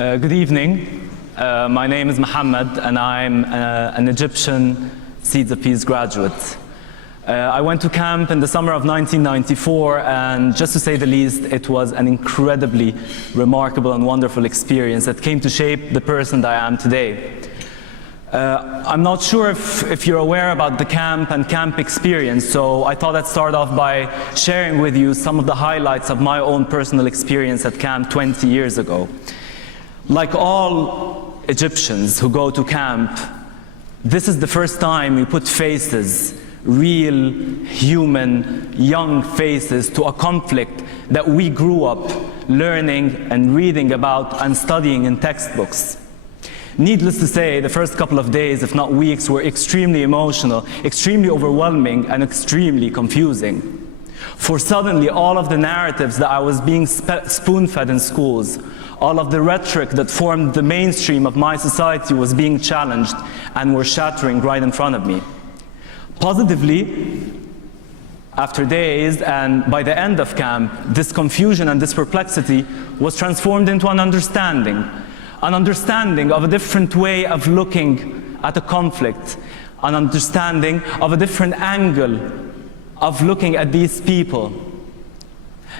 Good evening. My name is Mohamed, and I'm an Egyptian Seeds of Peace graduate. I went to camp in the summer of 1994, and just to say the least, it was an incredibly remarkable and wonderful experience that came to shape the person that I am today. I'm not sure if you're aware about the camp and camp experience, so I thought I'd start off by sharing with you some of the highlights of my own personal experience at camp 20 years ago. Like all Egyptians who go to camp, this is the first time we put faces, real, human, young faces to a conflict that we grew up learning and reading about and studying in textbooks. Needless to say, the first couple of days, if not weeks, were extremely emotional, extremely overwhelming, and extremely confusing. For suddenly, all of the narratives that I was being spoon-fed in schools, all of the rhetoric that formed the mainstream of my society was being challenged and were shattering right in front of me. Positively, after days and by the end of camp, this confusion and this perplexity was transformed into an understanding of a different way of looking at a conflict, an understanding of a different angle of looking at these people.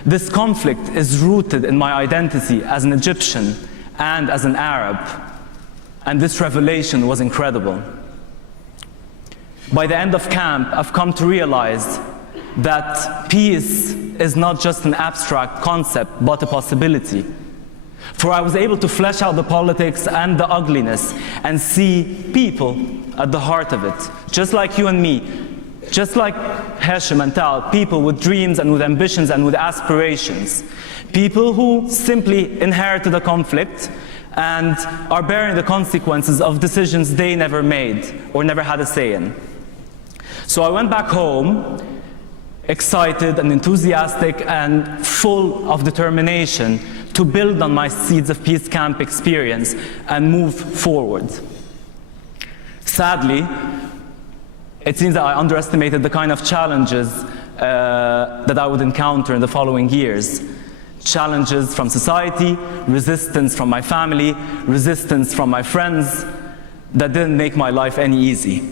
This conflict is rooted in my identity as an Egyptian and as an Arab, and this revelation was incredible. By the end of camp, I've come to realize that peace is not just an abstract concept, but a possibility. For I was able to flesh out the politics and the ugliness and see people at the heart of it, just like you and me, just like Hashim and Tal, people with dreams and with ambitions and with aspirations. People who simply inherited a conflict and are bearing the consequences of decisions they never made or never had a say in. So I went back home, excited and enthusiastic and full of determination to build on my Seeds of Peace camp experience and move forward. Sadly, it seems that I underestimated the kind of challenges that I would encounter in the following years. Challenges from society, resistance from my family, resistance from my friends that didn't make my life any easy.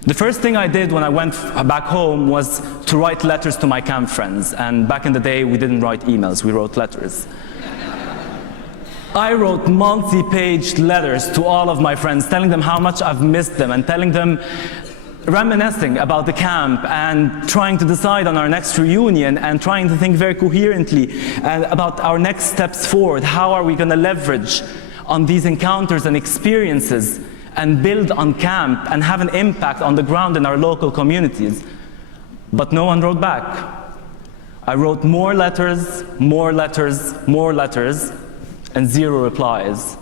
The first thing I did when I went back home was to write letters to my camp friends. And back in the day, we didn't write emails, we wrote letters. I wrote multi-page letters to all of my friends, telling them how much I've missed them and telling them, reminiscing about the camp and trying to decide on our next reunion and trying to think very coherently about our next steps forward. How are we going to leverage on these encounters and experiences and build on camp and have an impact on the ground in our local communities? But no one wrote back. I wrote more letters, more letters, more letters, and zero replies.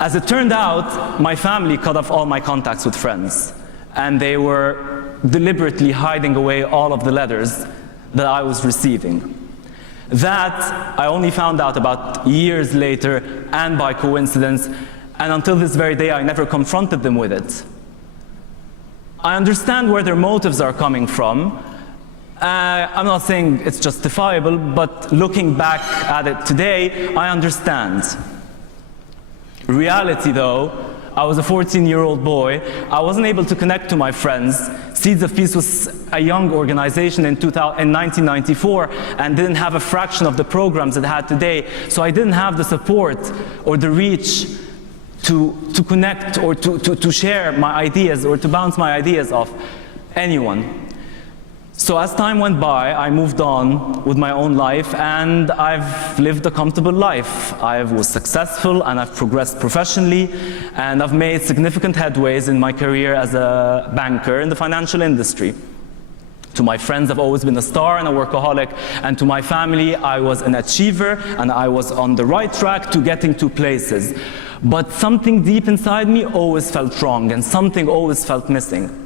As it turned out, my family cut off all my contacts with friends, and they were deliberately hiding away all of the letters that I was receiving. That I only found out about years later and by coincidence, and until this very day I never confronted them with it. I understand where their motives are coming from. I'm not saying it's justifiable, but looking back at it today, I understand. Reality though, I was a 14-year-old boy. I wasn't able to connect to my friends. Seeds of Peace was a young organization in 1994 and didn't have a fraction of the programs it had today. So I didn't have the support or the reach to connect or to share my ideas or to bounce my ideas off anyone. So as time went by, I moved on with my own life, and I've lived a comfortable life. I was successful, and I've progressed professionally, and I've made significant headways in my career as a banker in the financial industry. To my friends, I've always been a star and a workaholic, and to my family, I was an achiever, and I was on the right track to getting to places. But something deep inside me always felt wrong, and something always felt missing.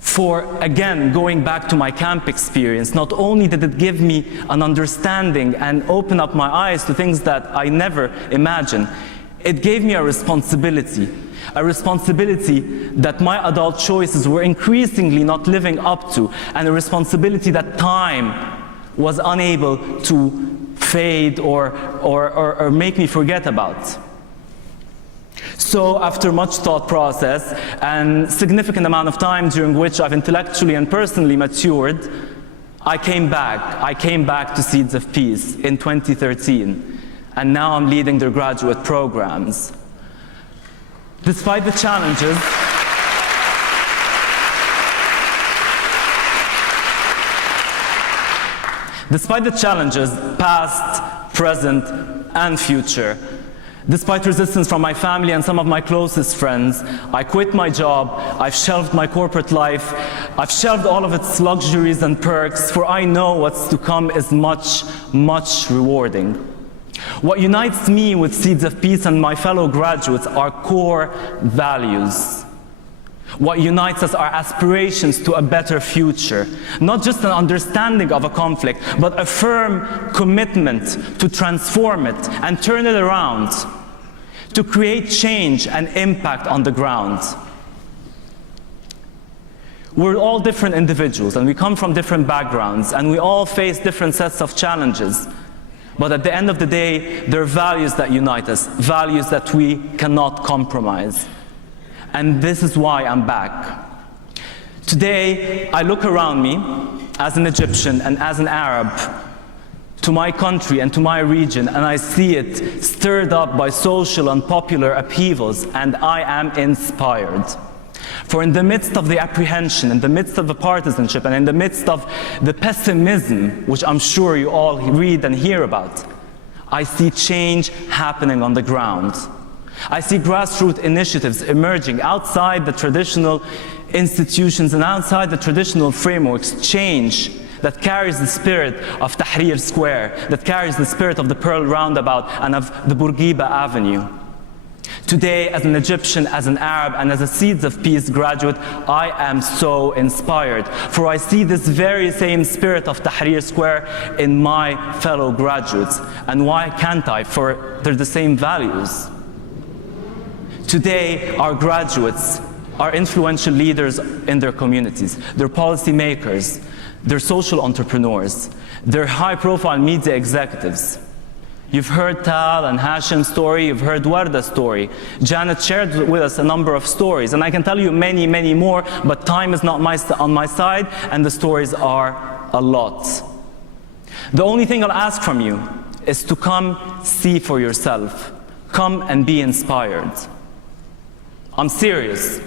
For, again, going back to my camp experience, not only did it give me an understanding and open up my eyes to things that I never imagined, it gave me a responsibility that my adult choices were increasingly not living up to, and a responsibility that time was unable to fade or make me forget about. So after much thought process and significant amount of time during which I've intellectually and personally matured, I came back to Seeds of Peace in 2013, and now I'm leading their graduate programs. Despite the challenges, past, present, and future, despite resistance from my family and some of my closest friends, I quit my job, I've shelved my corporate life, I've shelved all of its luxuries and perks, for I know what's to come is much, much rewarding. What unites me with Seeds of Peace and my fellow graduates are core values. What unites us are aspirations to a better future, not just an understanding of a conflict, but a firm commitment to transform it and turn it around, to create change and impact on the ground. We're all different individuals, and we come from different backgrounds, and we all face different sets of challenges. But at the end of the day, there are values that unite us, values that we cannot compromise. And this is why I'm back. Today, I look around me as an Egyptian and as an Arab to my country and to my region, and I see it stirred up by social and popular upheavals, and I am inspired. For in the midst of the apprehension, in the midst of the partisanship, and in the midst of the pessimism, which I'm sure you all read and hear about, I see change happening on the ground. I see grassroots initiatives emerging outside the traditional institutions and outside the traditional frameworks, change that carries the spirit of Tahrir Square, that carries the spirit of the Pearl Roundabout and of the Bourguiba Avenue. Today, as an Egyptian, as an Arab, and as a Seeds of Peace graduate, I am so inspired, for I see this very same spirit of Tahrir Square in my fellow graduates. And why can't I? For they're the same values. Today, our graduates are influential leaders in their communities. They're policymakers, they're social entrepreneurs, they're high-profile media executives. You've heard Tal and Hashim's story, you've heard Warda's story. Janet shared with us a number of stories, and I can tell you many, many more, but time is not on my side, and the stories are a lot. The only thing I'll ask from you is to come see for yourself. Come and be inspired. I'm serious.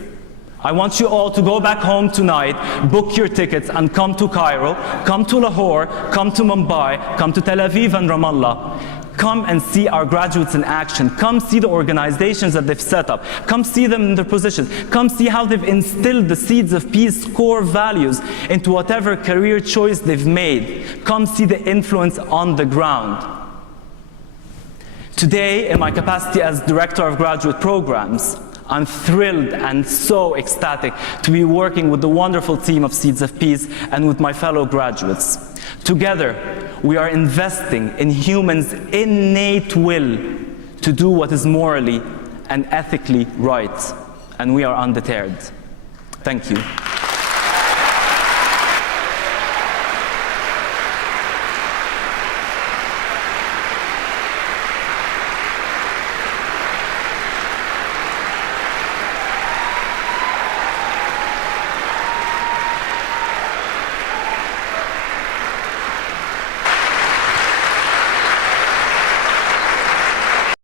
I want you all to go back home tonight, book your tickets, and come to Cairo, come to Lahore, come to Mumbai, come to Tel Aviv and Ramallah. Come and see our graduates in action. Come see the organizations that they've set up. Come see them in their positions. Come see how they've instilled the Seeds of Peace core values into whatever career choice they've made. Come see the influence on the ground. Today, in my capacity as Director of Graduate Programs, I'm thrilled and so ecstatic to be working with the wonderful team of Seeds of Peace and with my fellow graduates. Together, we are investing in humans' innate will to do what is morally and ethically right, and we are undeterred. Thank you.